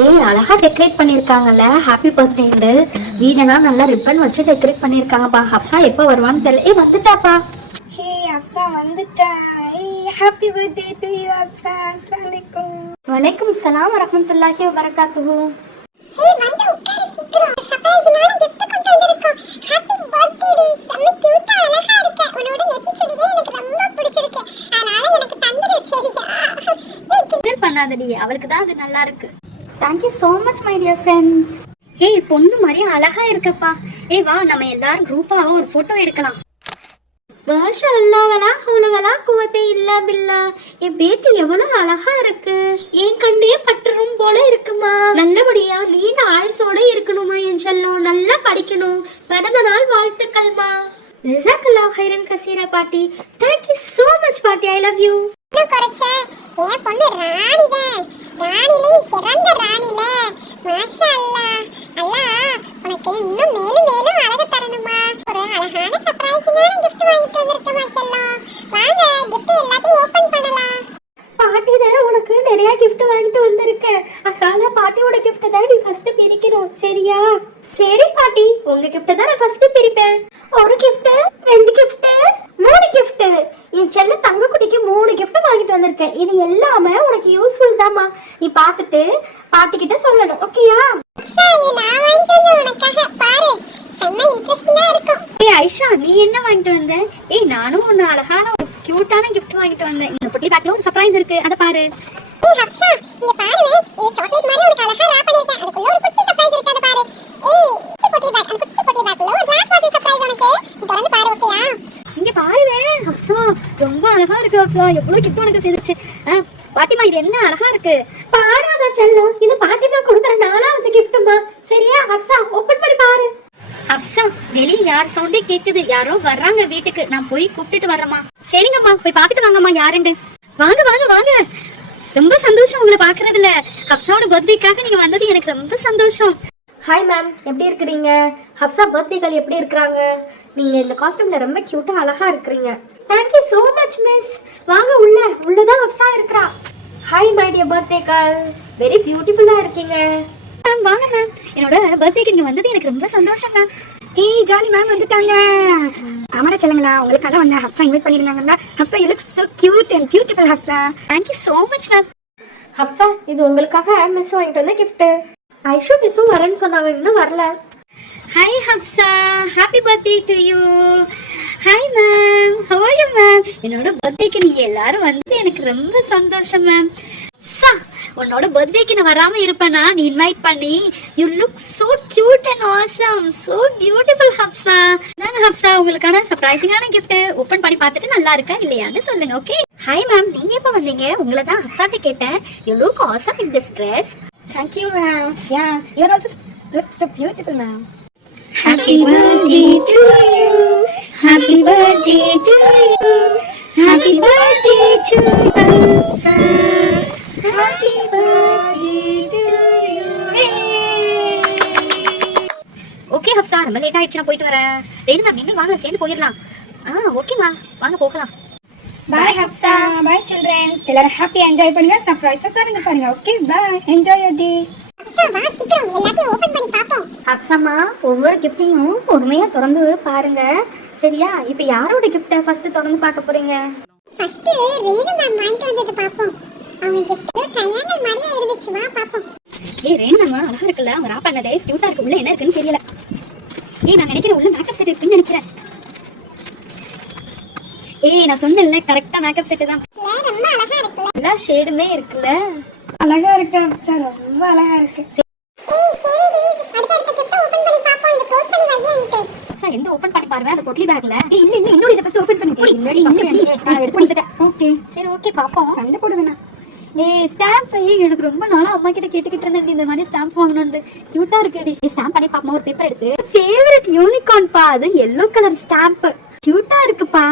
ஏய் அழகா decorate பண்ணிருக்காங்கல்ல, happy பர்த்டேன்னு. வீடெல்லாம் நல்லா ரிப்பன் வச்சு டெக்கரேட் பண்ணிருக்காங்கப்பா. ஹப்சா எப்போ வருவான்னு தெரியல. ஏய் வந்துட்டாப்பா. ஹே அப்சா வந்துட்டா. Happy birthday to you Aqsa. அஸ்ஸலாமு அலைக்கும். வலைக்கும் சலாம் வரஹ்மத்துல்லாஹி வபரகாத்துஹு. ஹே வந்து உட்காரு சீக்கிரம். சர்ப்ரைஸ்னால gift கொண்டு வந்திருக்கோம். Happy birthday. செம்ம கியூட்டா அழகா இருக்கு. உன்னோட நெத்தி சுடிதே எனக்கு ரொம்ப பிடிச்சிருக்கு. அதனால எனக்கு தந்துரு சரியா? கிண்டல் பண்ணாதடி, அவளுக்கு தான் அது நல்லா இருக்கு. Thank you so much my dear friends. ஏய் பொண்ணு மாதிரி அழகா இருக்கப்பா. ஏய் வா நம்ம எல்லாரும் குரூப்பா ஒரு போட்டோ எடுக்கலாம். மாஷா அல்லாஹ் வலா ஹவுல வலா குவத்தை இல்லா பில்லா. என் பேத்தி எவ்வளவு அழகா இருக்கு. என் கண்ணே பட்டுரும் போல இருக்குமா. நல்லபடியா நீண்ட ஆயுசோட இருக்கணுமா என் செல்லம். நல்லா படிக்கணும். பிறந்த நாள் வாழ்த்துக்கள்மா. ஜஸாக்கல்லாஹு ஹைரன் கசீரா பாட்டி. Thank you so much பாட்டி. I love you. இன்னும் குறைச்ச என் பொண்ணு ராணிதான். ராணிலையும் சிறந்த ராணில. மாஷா அல்லாஹ். அல்லாஹ் உனக்கு இன்னும் மேலும் மேலும் அழகு தரணுமா. ஒரு அழகான சர்ப்ரைஸிங்கான gift வாங்கிட்டு வந்திருக்கமா செல்லம். வாங்க gift எல்லாத்தையும் ஓபன் பண்ணலாம். பாட்டி தான் உனக்கு நிறைய கிஃப்ட் வாங்கிட்டு வந்திருக்கேன். அதனால பாட்டியோட கிஃப்ட் தான் நீ ஃபர்ஸ்ட் பிரிக்கணும் சரியா? சரி பாட்டி, உங்க கிஃப்ட் தான் நான் ஃபர்ஸ்ட் பிரிப்பேன். ஒரு கிஃப்ட், ரெண்டு கிஃப்ட், மூணு கிஃப்ட். என் செல்ல தங்க குட்டிக்கு 3 கிஃப்ட் வாங்கிட்டு வந்திருக்கேன். இது எல்லாமே உனக்கு யூஸ்ஃபுல் தான்மா. நீ பார்த்துட்டு பாட்டி கிட்ட சொல்லணும் ஓகேயா? சரி நான் வாங்கிட்டு வந்து உனக்காக பாரு. செம்ம இன்ட்ரஸ்டிங்கா இருக்கும். ஏய் ஐஷா நீ என்ன வாங்கிட்டு வந்த? ஏய் நானும் ஒன்னு அழகான ஒரு கியூட்டான கிஃப்ட் வாங்கிட்டு வந்தேன். இந்த பொட்டி பேக்ல ஒரு சர்ப்ரைஸ் இருக்கு, அத பாரு. ஏய் ஹப்சா இங்க பாருவே. இது சாக்லேட் மாதிரி உனக்கு அழகா ராப் பண்ணிருக்கேன். அதுக்குள்ள ஒரு குட்டி சர்ப்ரைஸ் இருக்கு, அத பாரு. ஏய் குட்டி பொட்டி பேக், அந்த குட்டி பொட்டி பேக்ல ஒரு கிளாஸ் வாட்டர் சர்ப்ரைஸ் உனக்கு. நீ திறந்து பாரு ஓகேயா? இங்க பாருவே ஹப்சா, ரொம்ப அழகா இருக்கு ஹப்சா. எவ்வளவு கிஃப்ட் உனக்கு சேர்ந்துச்சு. பாட்டிமா இது என்ன அழகா இருக்கு பாருமா செல்லம். இது பாட்டிமா கொடுக்குற 4வது கிஃப்ட்மா சரியா? ஹப்சா ஓபன் பண்ணி பாரு. ஹப்சா வெளிய யார் சவுண்டே கேக்குது. யாரோ வர்றாங்க வீட்டுக்கு. நான் போய் கூப்பிட்டுட்டு வரேம்மா. சரிங்கம்மா போய் பார்த்துட்டு வாங்கம்மா யாருன்னு. வாங்க வாங்க வாங்க. ரொம்ப சந்தோஷம் உங்களை பாக்குறதுல. ஹப்சாவோட பர்த்டேக்காக நீங்க வந்தது எனக்கு ரொம்ப சந்தோஷம். ஹாய் மேம், எப்படி இருக்கிறீங்க? ஹப்சா பர்த்டே கேர்ள் எப்படி இருக்கிறாங்க? நீங்க இந்த காஸ்டியூம்ல ரொம்ப கியூட்டா அழகா இருக்கிறீங்க. Thank you so much miss. வாங்க உள்ளதான் ஹப்சா இருக்கறா. Hi my dear birthday girl, very பியூட்டிஃபுல்லா இருக்கீங்க. மேம் வாங்க மேம், என்னோட பர்த்டேக்கு நீங்க வந்தது எனக்கு ரொம்ப சந்தோஷம் மேம். ஏய் ஜாலி மேம் வந்துட்டாங்க. ஆமாடா செல்லுங்களா, உங்களுக்காக வந்து ஹப்சா இன்வைட் பண்ணிருந்தாங்கல்ல. Hafsa you look so cute and beautiful Hafsa. Thank you so much ma'am. Hafsa இது உங்களுக்காக மிஸ் வாங்கிட்டு வந்த gift. ஐஷு மிஸ்ஸும் வரேன்னு சொன்னாங்க, இன்னும் வரல. Hi Hafsa, happy birthday to you. Hi ma'am, how are you ma'am? என்னோட பர்த்டேக்கு நீங்க எல்லாரும் வந்து எனக்கு ரொம்ப சந்தோஷம் மேம். சா உன்னோட பர்த்டேக்கு நான் வராம இருப்பேனா? நீ இன்வைட் பண்ணி. You look so cute and awesome, so beautiful Hafsa. நாங்க ஹப்சா உங்களுக்கான சர்ப்ரைசிங்கான gift ஓபன் பண்ணி பார்த்துட்டு நல்லா இருக்கா இல்லையான்னு சொல்லுங்க ஓகே? ஹாய் மேம், நீங்க எப்ப வந்தீங்க? உங்களை தான் ஹப்சாட்ட கேட்டேன். You look awesome in this dress. Thank you ma'am. Yeah, you also look so beautiful ma'am. Happy birthday to you. Happy birthday to you. Happy birthday to Hafsa. Happy birthday to you. Okay Hafsa, ரொம்ப late ஆயிடுச்சு, நான் போயிட்டு வரேன். ரெண்டு ma'am நீங்க வாங்க சேர்ந்து போயிடலாம். ஓகேமா வாங்க போகலாம். Bye ஹப்சா. Bye children. எல்லாரும் ஹாப்பியா என்ஜாய் பண்ணுங்க. சர்ப்ரைஸா தரங்க பாருங்க. Okay bye. Enjoy your day. Hafsa வா சீக்கிரம் எல்லாத்தையும் ஓபன் பண்ணி பாப்போம். ஹப்சாமா ஒவ்வொரு கிஃப்ட்டையும் பொறுமையா திறந்து பாருங்க சரியா? இப்போ யாரோட கிஃப்ட்டை ஃபர்ஸ்ட் திறந்து பார்க்க போறீங்க? ஃபர்ஸ்ட் ரேணு மேம் வாங்கிட்டு வந்தது பாப்போம். அவங்க gift ட்ரையாங்கிள் மாதிரியே இருந்துச்சு, வா பாப்போம். ஏய் ரேணுமா அழகா இருக்குல்ல, அவரா பண்ணதே கியூட்டா இருக்கு. உள்ள என்ன இருக்குன்னு தெரியல. ஏய் நான் நினைக்கிறேன் உள்ள மேக்கப் செட் இருக்குன்னு நினைக்கிறேன். ஏய் நான் சொன்னேன்ல கரெக்ட்டா மேக்கப் செட் தான். ரொம்ப அழகா இருக்குல. எல்லா ஷேடுமே இருக்குல்ல. அழகா இருக்கு ஹப்சா, ரொம்ப அழகா இருக்கு. ஏய் சரிடி, அடுத்த gift ஓபன் பண்ணி பாப்போம். இத க்ளோஸ் பண்ணி வையே என்கிட்ட. ஹப்சா எந்த ஓபன் பண்ணி பாருங்க அந்த பொட்லி பேக்ல. ஏய் இல்ல இன்னொரு இத ஃபர்ஸ்ட் ஓபன் பண்ணி போடு. இல்லடி நான் எடுத்து கொடுத்துட்டேன். ஓகே சரி ஓகே பாப்போம். சண்டை போட வேணாம். ஏய் ஸ்டாம்ப் எனக்கு ரொம்ப நாளா அம்மா கிட்ட கேட்டுக்கிட்டு இருந்தேன் இந்த மாதிரி ஸ்டாம்ப் வாங்கணும்னு. கியூட்டா இருக்குடி. ஸ்டாம்ப் பண்ணி பாப்போம். ஒரு பேப்பர் எடுத்து. ஃபேவரட் யூனிகார்ன் பா, அது yellow கலர் ஸ்டாம்ப். கியூட்டா இருக்குப்பா.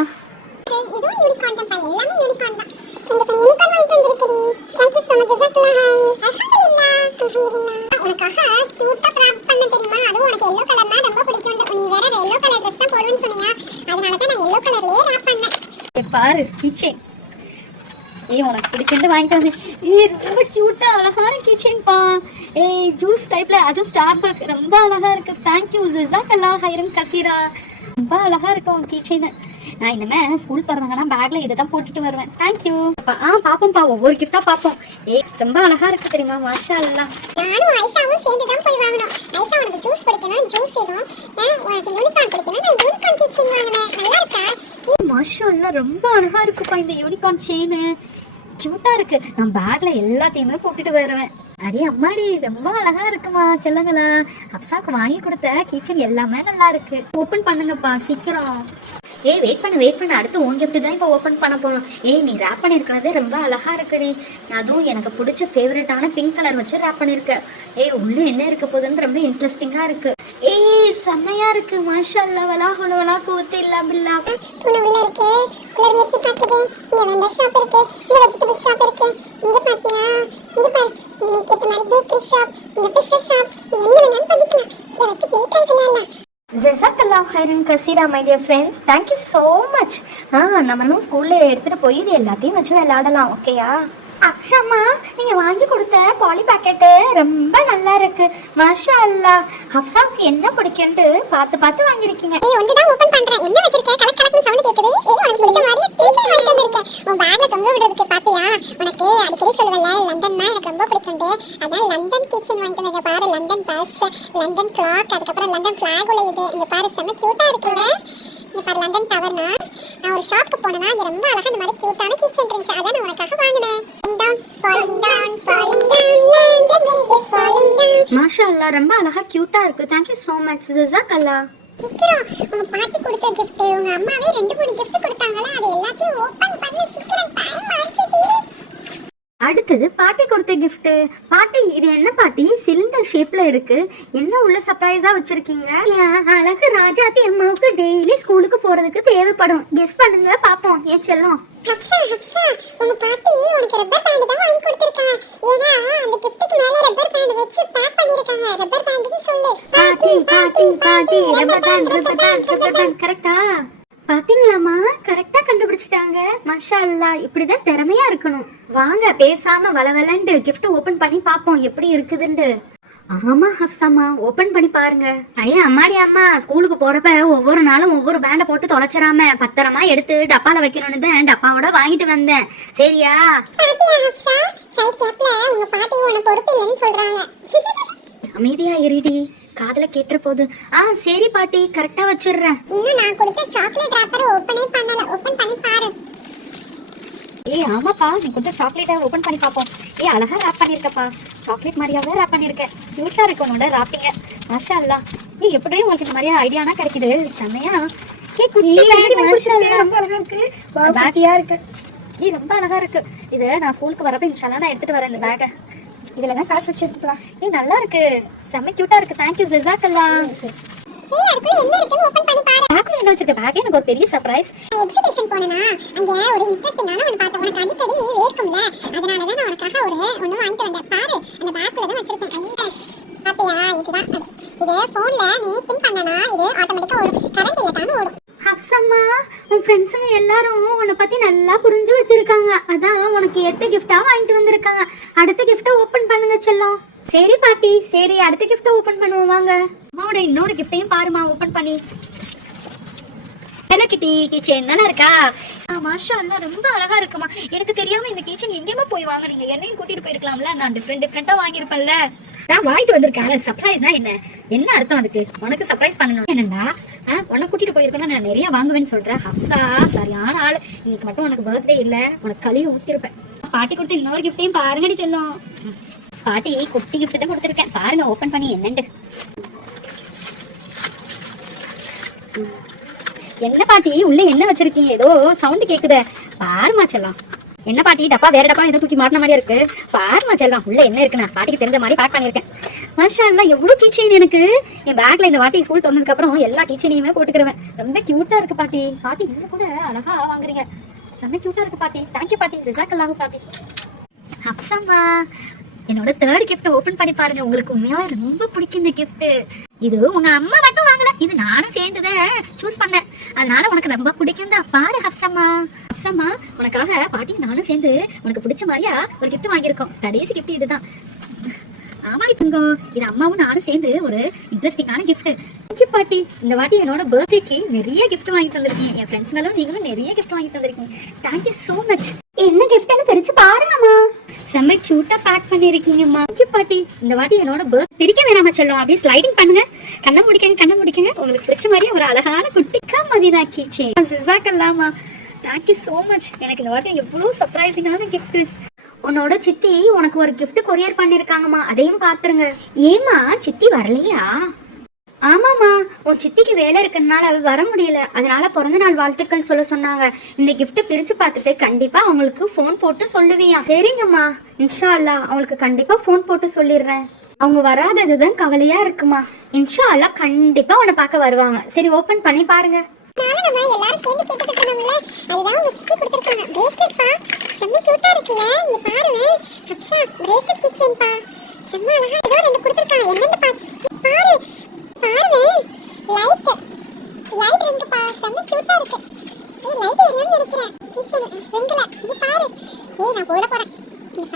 இதுவும் யூனிகார்ன் தான் பா, எல்லாமே யூனிகார்ன் தான். இந்த யூனிகார்ன் வாங்கிட்டு வந்திருக்கேன். Thank you so much. ஜஸாக்கல்லாஹ். அல்ஹம்துலில்லாஹ். உனக்காக கியூட்டா கிராஃப்ட் பண்ண தெரியுமா? அதுவும் உனக்கு yellow கலர்னா ரொம்ப பிடிக்கும். நீ வேற yellow கலர் Dress தான் போடுவேன்னு சொன்னியா? அதனால தான் நான் yellow கலர்லயே ராப் பண்ணேன். பாரு கிச்சன். ஏய் உனக்கு பிடிக்கிறது வாங்கிட்டு வந்து. ஏய் ரொம்ப கியூட்டா அழகான கிச்சன் பா. ஏய் ஜூஸ் டைப்ல அது ஸ்டார்பக் ரொம்ப அழகா இருக்கு. தேங்க்யூ ஜிசாக்கல்லா ஹைரன் கசீரா. ரொம்ப அழகா இருக்கு உன் கீச்சைன். நான் இனிமே ஸ்கூல் திறந்தாங்கன்னா பேக்ல இதை தான் போட்டுட்டு வருவேன். தேங்க்யூ. பாப்போம்ப்பா, ஒவ்வொரு கிஃப்டா பாப்போம். ஏய் ரொம்ப அழகா இருக்கு தெரியுமா, மாஷா அல்லா. நானும் ஐஷாவும் சேர்ந்து தான் போய் வாங்கணும். ஐஷா உனக்கு ஜூஸ் பிடிக்கணும், ஜூஸ் வேணும். உனக்கு யூனிகார்ன் பிடிக்கணும், நான் யூனிகார்ன் கீச்சைன் வாங்கினேன். நல்லா இருக்கா? மாஷா அல்லா ரொம்ப அழகா இருக்குப்பா இந்த யூனிகார்ன் செயின். கியூட்டா இருக்கு. நான் பேக்ல எல்லாத்தையுமே போட்டுட்டு வருவேன். அடே அம்மாடி ரொம்ப அழகா இருக்குமா செல்லங்களா. அப்சாக்கு வாங்கி கொடுத்த கிச்சன் எல்லாமே நல்லா இருக்கு. ஓபன் பண்ணுங்கப்பா சீக்கிரம். ஏய் வெயிட் பண்ணு, அடுத்து உன் கிஃப்ட் தான் இப்போ ஓப்பன் பண்ண போகணும். ஏய் நீ ரேப் பண்ணியிருக்கிறதே ரொம்ப அழகா இருக்குடி. அதுவும் எனக்கு பிடிச்ச ஃபேவரட்டான பிங்க் கலர் வச்சு ரேப் பண்ணியிருக்க. ஏய் உள்ள என்ன இருக்க போகுதுன்னு ரொம்ப இன்ட்ரெஸ்டிங்கா இருக்கு. ஏய் செம்மையா இருக்கு மாஷா அல்லா. வலா கூத்து இல்லாம உள்ள இருக்கு. உள்ள நெட்டி பாக்குது. இங்க வெண்டர் ஷாப் இருக்கு, இங்க வெஜிடபிள் ஷாப் இருக்கு. இங்க பாத்தியா, இங்க பாரு, இங்க கேட்ட மாதிரி பேக்கரி ஷாப், இங்க ஃபிஷ் ஷாப். நீ என்ன வேணாலும் பண்ணிக்கலாம். இத வச்சு பேக் ஆயிக்கலாம். ஜஸாக்கல்லா ஹைரன் கசீரா my dear friends, thank you so much. நம்மளும் ஸ்கூலில் எடுத்துகிட்டு போய் இது எல்லாத்தையும் வச்சு விளையாடலாம். ஓகேயா? அக்ஷாம்மா நீங்கள் வாங்கி கொடுத்த பாலி பேக்கெட்டு ரொம்ப நல்லா இருக்கு. மாஷா அல்லா. ஹப்சாவுக்கு என்ன பிடிக்கும்ட்டு பார்த்து வாங்கியிருக்கீங்க. ஏய் ஒன்று தான் ஓபன் பண்றேன். என்ன வச்சிருக்க? கலக்கலன்னு சவுண்ட் கேக்குது. ஏய் உனக்கு பிடிச்ச மாதிரி டீச்சர் வாங்கி வந்திருக்கேன். உன் பேக்ல தொங்க விடுறதுக்கு பாத்தியா? உனக்கு அடிக்கடி சொல்லுவல லண்டன்னா எனக்கு ரொம்ப பிடிக்கும்னு. அதான் லண்டன் கிச்சன் வாங்கி வந்திருக்கேன். பாரு லண்டன் பஸ், லண்டன் கிளாக், அதுக்கப்புறம் லண்டன் ஃபிளாக் உள்ள இது. இங்க பாரு செம்ம கியூட்டா இருக்குல்ல. இங்க பாரு லண்டன் டவர்னா. நான் ஒரு ஷாப்க்கு போனேன்னா இங்க ரொம்ப அழகா இந்த மாதிரி கியூட்டான கிச்சன் இருந்துச்சு. அதான் நான் உனக்காக வாங்கினேன். மாஷா அல்லா ரொம்ப அழகா கியூட்டா இருக்கு. தேங்க்யூ ஸோ மச் ஜஸாக்கல்லா. சீக்கிரம் உங்க பாட்டி கொடுத்த gift, உங்க அம்மாவே 2-3 gift கொடுத்தாங்களா, அது எல்லாத்தையும் ஓபன் பண்ணு சீக்கிரம். டைம் ஆயிடுச்சு. அடுத்தது பாட்டி கொடுத்த gift. பாட்டி இது என்ன பாட்டி சிலிண்டர் ஷேப்ல இருக்கு? என்ன உள்ள சர்ப்ரைஸா வச்சிருக்கீங்க? அழகு ராஜாத்தி அம்மாவுக்கு டெய்லி ஸ்கூலுக்கு போறதுக்கு தேவைப்படும். கெஸ் பண்ணுங்க பாப்போம். ஏன் செல்லம் ஹப்சா உங்க பாட்டி உனக்கு ரப்பர் பேண்ட் தான் வாங்கி கொடுத்திருக்காங்க. ஏன்னா அந்த கிஃப்ட்டுக்கு மேல ரப்பர் பேண்ட் வச்சு பேக் பண்ணிருக்காங்க. ரப்பர் பேண்ட்னு சொல்லு. பாட்டி ரப்பர் பேண்ட் கரெக்ட்டா? பாத்தீங்களாமா, கரெக்டா கண்டுபிடிச்சிட்டாங்க. மாஷா அல்லா. இப்படிதான் திறமையா இருக்கணும். வாங்க பேசாம வளவலண்டு கிஃப்ட் ஓபன் பண்ணி பாப்போம் எப்படி இருக்குதுன்னு. ஆமா ஹப்சாமா, ஓபன் பண்ணி பாருங்க. ஐயா அம்மாடி அம்மா, ஸ்கூலுக்கு போறப்ப ஒவ்வொரு நாளும் ஒவ்வொரு பேண்டை போட்டு தொலைச்சிடாம பத்திரமா எடுத்து டப்பால வைக்கணும்னு தான் டப்பாவோட வாங்கிட்டு வந்தேன். சரியா? பாட்டியா ஹப்சா, சைட் கேப்ல உங்க பாட்டி உன பொறுப்பு இல்லைன்னு சொல்றாங்க. அமைதியா இருடி, காதுல கேட்டுற போது. சரி பாட்டி, கரெக்டா வச்சிடுறேன். இன்னும் நான் கொடுத்த சாக்லேட் ராப்பர் ஓபனே பண்ணல. ஓபன் பண்ணி பாரு. ஏய் ஆமாப்பா, நீ கொடுத்த சாக்லேட்டை ஓபன் பண்ணி பாப்போம். ஏய் அழகா ரேப் பண்ணிருக்கப்பா. சாக்லேட் மாதிரியாவே ரேப் பண்ணிருக்கேன். கியூட்டா இருக்கு உன்னோட ராப்பிங்க. மாஷா அல்லா. ஏய் எப்படியும் உங்களுக்கு இந்த மாதிரியா ஐடியானா கிடைக்குது. செமையா. ஏய் குட்டி பேக் மாஷா அல்லா ரொம்ப அழகா இருக்கு. பேக்கியா இருக்கு. ஏய் ரொம்ப அழகா இருக்கு. இத நான் ஸ்கூலுக்கு வரப்ப இன்ஷால்லா நான் எடுத்துட்டு வரேன் இந்த பேக்கை. இதுல தான் காசு வச்சு எடுத்துக்கலாம். ஏய் நல்லா இருக்கு. செம்ம கியூட்டா இருக்கு. தேங்க்யூ ஜஸாக்கல்லா. ஏய் அதுக்குள்ள என்ன இருக்குன்னு ஓபன் பண்ணி பாரு. பேக்ல என்ன வச்சிருக்க? பேக்கே எனக்கு ஒரு பெரிய சர்ப்ரைஸ். எக்ஸிபிஷன் போனேனா அங்க ஒரு இன்ட்ரஸ்டிங்கான ஒன்னு பார்த்தேன். உனக்கு அடிக்கடி வேர்க்கும்ல, அதனால தான் நான் உனக்காக ஒன்னு வாங்கிட்டு வந்தேன். பாரு அந்த பேக்ல தான் வச்சிருக்கேன். பாத்தியா? இதுதான் இது. போன்ல நீ பின் பண்ணனா இது ஆட்டோமேட்டிக்கா ஓடும். கரண்ட் இல்லட்டானு ஓடும். ஹப்சம்மா, உன் ஃப்ரெண்ட்ஸுங்க எல்லாரும் உன்னை பத்தி நல்லா புரிஞ்சு வச்சிருக்காங்க. அதான் உனக்கு எத்த கிஃப்டா வாங்கிட்டு வந்திருக்காங்க. அடுத்த கிஃப்ட்டை ஓபன் பண்ணுங்க செல்லம். சரி பாட்டி, சரி அடுத்த கிஃப்ட்டை ஓபன் பண்ணுவோம் வாங்க. அம்மாவோட இன்னொரு கிஃப்டையும் பாருமா ஓபன் பண்ணி. ஹலோ கிட்டி, கிச்சன் நல்லா இருக்கா? மாஷா அல்லா ரொம்ப அழகா இருக்குமா. எனக்கு தெரியாம இந்த கிச்சன் எங்கேயுமே போய் வாங்குறீங்க. என்னையும் கூட்டிட்டு போயிருக்கலாம்ல. நான் டிஃப்ரெண்டா வாங்கியிருப்பேன்ல. நான் வாங்கிட்டு வந்திருக்கேன். சர்ப்ரைஸ்னா என்ன அர்த்தம் அதுக்கு? உனக்கு சர்ப்ரைஸ் பண்ணணும் என்னண்டா? உன்னை கூட்டிட்டு போயிருக்கேன்னா நான் நிறைய வாங்குவேன்னு சொல்றேன். ஹப்சா சரியான ஆள். இன்னைக்கு மட்டும் உனக்கு பர்த்டே இல்ல, உனக்கு கழுவி ஊத்திருப்பேன். பாட்டி கொடுத்த இன்னொரு கிஃப்டையும் பாருங்கடி சொல்லும். பாட்டி குட்டி கிஃப்ட் தான் கொடுத்துருக்கேன். பாருங்க ஓபன் பண்ணி என்னண்டு. என்ன பாட்டி உள்ள என்ன வச்சிருக்கீங்க? ஏதோ சவுண்ட் கேக்குதே. பாருமா செல்லம். என்ன பாட்டி டப்பா வேற டப்பா ஏதோ தூக்கி மாட்டின மாதிரியா இருக்கு. பாருமா செல்லம் உள்ள என்ன இருக்குண்ணா. பாட்டிக்கு தெரிஞ்ச மாதிரி பேக் பண்ணிருக்கேன். மாஷா அல்லா எவ்வளவு கீச்சைன். எனக்கு என் பேக்ல இந்த வாட்டி ஸ்கூல் திறந்ததுக்கு அப்புறம் எல்லா கீச்சைனையுமே போட்டுக்கிறேன். ரொம்ப கியூட்டா இருக்கு பாட்டி. பாட்டி நீங்க கூட அழகா வாங்குறீங்க. செம்ம கியூட்டா இருக்கு பாட்டி. தேங்க்யூ பாட்டி. ஜஸாக்கல்லாஹு பாட்டி. ஹப்சம்மா, என்னோட தேர்ட் கிஃப்ட் ஓபன் பண்ணி பாருங்க. உங்களுக்கு உண்மையாவே ரொம்ப பிடிக்கும் இந்த கிஃப்ட். இது உங்க அம்மா மட்டும் வாங்கல, இது நானும் சேர்ந்துதான் சூஸ் பண்ணேன். அதனால உனக்கு ரொம்ப பிடிக்கும் தான். பாரு ஹப்சம்மா. ஹப்சம்மா உனக்காக பாட்டி நானும் சேர்ந்து உனக்கு பிடிச்ச மாதிரியா ஒரு கிஃப்ட் வாங்கியிருக்கோம். கடைசி கிஃப்ட் இதுதான். ஆமாடி தங்கம், இது அம்மாவும் நானும் சேர்ந்து ஒரு இன்ட்ரெஸ்டிங்கான கிஃப்ட். பாட்டி, இந்த வாட்டி என்னோட பர்த்டேக்கு நிறைய கிஃப்ட் வாங்கி தந்திருக்கீங்க. என் ஃப்ரெண்ட்ஸ்களும் நீங்களும் நிறைய கிஃப்ட் வாங்கி தந்திருக்கீங்க. Thank you so much. என்ன கிஃப்ட்னு பிரிச்சு பாருங்கம்மா. செம்ம கியூட்டா பேக் பண்ணிருக்கீங்கம்மா. பாட்டி, இந்த வாட்டி என்னோட பிரிக்க வேணாமா செல்லும், அப்படியே ஸ்லைடிங் பண்ணுங்க. கண்ணை முடிக்கங்க. உங்களுக்கு பிடிச்ச மாதிரி ஒரு அழகான குட்டிக்கா மதினா கீச்சேன். ஜிசாக்கல்லாமா, thank you so much. எனக்கு இந்த வாட்டி எவ்வளோ சர்ப்ரைசிங்கான கிஃப்ட். உன்னோட சித்தி உனக்கு ஒரு கிஃப்ட் கொரியர் பண்ணிருக்காங்கம்மா, அதையும் பாத்துருங்க. ஏமா சித்தி வரலையா? ஆமாம்மா, உன் சித்திக்கு வேலை இருக்கிறதுனால அவ வர முடியல, அதனால பிறந்த நாள் வாழ்த்துக்கள் சொல்ல சொன்னாங்க. இந்த கிஃப்ட்டை பிரிச்சு பார்த்துட்டு கண்டிப்பா அவங்களுக்கு ஃபோன் போட்டு சொல்லுவியா? சரிங்கம்மா, இன்ஷா அல்லா அவங்களுக்கு கண்டிப்பா ஃபோன் போட்டு சொல்லிடுறேன். அவங்க வராததுதான் கவலையா இருக்குமா. இன்ஷா அல்லா கண்டிப்பா உன்னை பார்க்க வருவாங்க. சரி, ஓபன் பண்ணி பாருங்க. நானும் எல்லாரும் சேர்ந்து கேட்டுக்கிட்டு இருந்தோம்ல, அதுதான் உங்க சித்தி கொடுத்துருக்காங்க. பிரேஸ்லெட் பா, செம்ம கியூட்டா இருக்குல்ல. இங்க பாருங்க அப்சா, பிரேஸ்லெட் கிச்சன் பா, செம்ம அழகா ஏதோ ரெண்டு கொடுத்துருக்காங்க. என்னன்னு பாரு லைட் ரிங் பா, செம்ம கியூட்டா இருக்கு. லைட் எரியும்னு நினைக்கிறேன் கிச்சன் ரிங்ல. இது பாரு, நான் போட போறேன். இங்க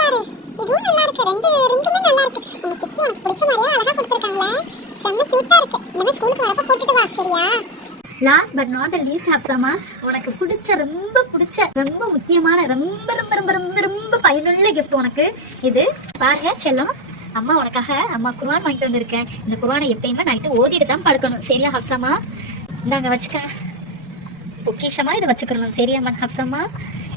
பாரு இதுவும் நல்லா இருக்கு. ரெண்டு ரிங்குமே நல்லா இருக்கு. உங்க சித்தி உனக்கு பிடிச்ச மாதிரியே அழகா கொடுத்துருக்காங்களே, செம்ம கியூட்டா இருக்கு. இனிமே ஸ்கூலுக்கு வரப்ப போட்டுட்டு வா, சரியா? Last but not the least ஹப்சாமா, உனக்கு ரொம்ப முக்கியமான ரொம்ப பயனுள்ள கிஃப்ட் உனக்கு இது. பாருங்க செல்லம், அம்மா உனக்காக குர்ஆன் வாங்கிட்டு வந்திருக்கேன். இந்த குர்ஆனை எப்பயுமே நைட்டு ஓதிட்டு தான் படுக்கணும், சரியா ஹப்சாமா? இந்தாங்க வச்சுக்க, பொக்கிஷமா இதை வச்சுக்கணும், சரியாம்மா ஹப்சாமா?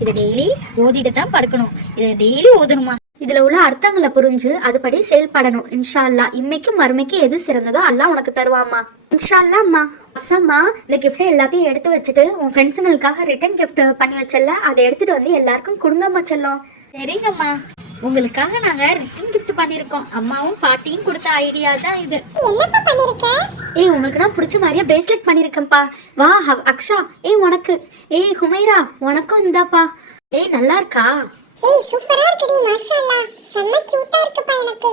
இதை டெய்லி ஓதிட்டு தான் படுக்கணும், இதை டெய்லி ஓதணுமா. இதுல உள்ள அர்த்தங்களை புரிஞ்சு அதுபடி செயல்படணும். இன்ஷா அல்லா இம்மைக்கும் மறுமைக்கு எது சிறந்ததோ அல்லாஹ் உனக்கு தருவாமா, இன்ஷா அல்லா. அம்மா ஹப்சாம்மா, இந்த கிஃப்ட் எல்லாத்தையும் எடுத்து வச்சுட்டு உன் ஃப்ரெண்ட்ஸுங்களுக்காக ரிட்டர்ன் கிஃப்ட் பண்ணி வச்சல, அதை எடுத்துட்டு வந்து எல்லாருக்கும் கொடுங்கம்மா செல்லம். சரிங்கம்மா, உங்களுக்காக நாங்க ரிட்டர்ன் கிஃப்ட் பண்ணிருக்கோம். அம்மாவும் பாட்டியும் கொடுத்த ஐடியா தான் இது. என்னப்பா பண்ணிருக்க? ஏய், உங்களுக்கு நான் பிடிச்ச மாதிரியே பிரேஸ்லெட் பண்ணிருக்கேன்ப்பா. வா அக்ஷா, உனக்கு. ஹுமைரா, உனக்கும் இந்தாப்பா. நல்லா இருக்கா? சூப்பரா இருக்குடி, மாஷாஅல்லாஹ், செம்ம கியூட்டா இருக்குப்பா எனக்கு.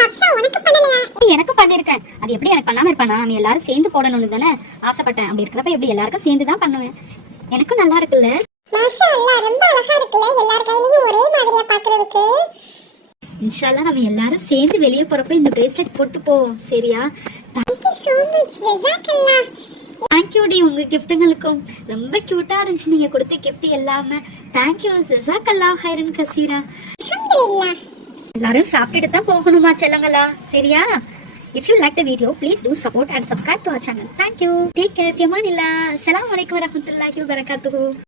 ஹப்சா, உனக்கு பண்ணலையா? எனக்கு பண்ணிருக்கேன். அது எப்படி எனக்கு பண்ணாம இருப்பானா? நம்ம எல்லாரும் சேர்ந்து போடணும்னு தானே ஆசைப்பட்டேன். அப்படி இருக்கிறப்ப எப்படி எல்லாருக்கும் சேர்ந்து தான் பண்ணுவேன். எனக்கும் நல்லா இருக்குல்ல? மாஷாஅல்லாஹ், ரொம்ப அழகா இருக்குல்ல, எல்லார் கையிலயும் ஒரே மாதிரியா பாக்குறதுக்கு. இன்ஷா அல்லாஹ் நம்ம எல்லாரும் சேர்ந்து வெளியே போறப்ப இந்த பிரேஸ்லெட் போட்டு போவோம், சரியா? தேங்க்யூ சோ மச், ஜஸாக்கல்லாஹ். தேங்க்யூ டி, உங்க கிஃப்ட்டுங்களுக்கும் ரொம்ப கியூட்டா இருந்துச்சு நீங்க கொடுத்த கிஃப்ட் எல்லாமே. தேங்க்யூ, ஜஸாக்கல்லாஹ் ஹைரன் கசீரா. அல்ஹம்துலில்லாஹ். எல்லாரும் சாப்பிட்டுட்டு தான் போகணுமா செல்லங்களா, சரியா? If you like the video, please do support and subscribe to our channel. Thank you. Take care. Fi amanillah. Assalamu alaikum warahmatullahi wabarakatuh.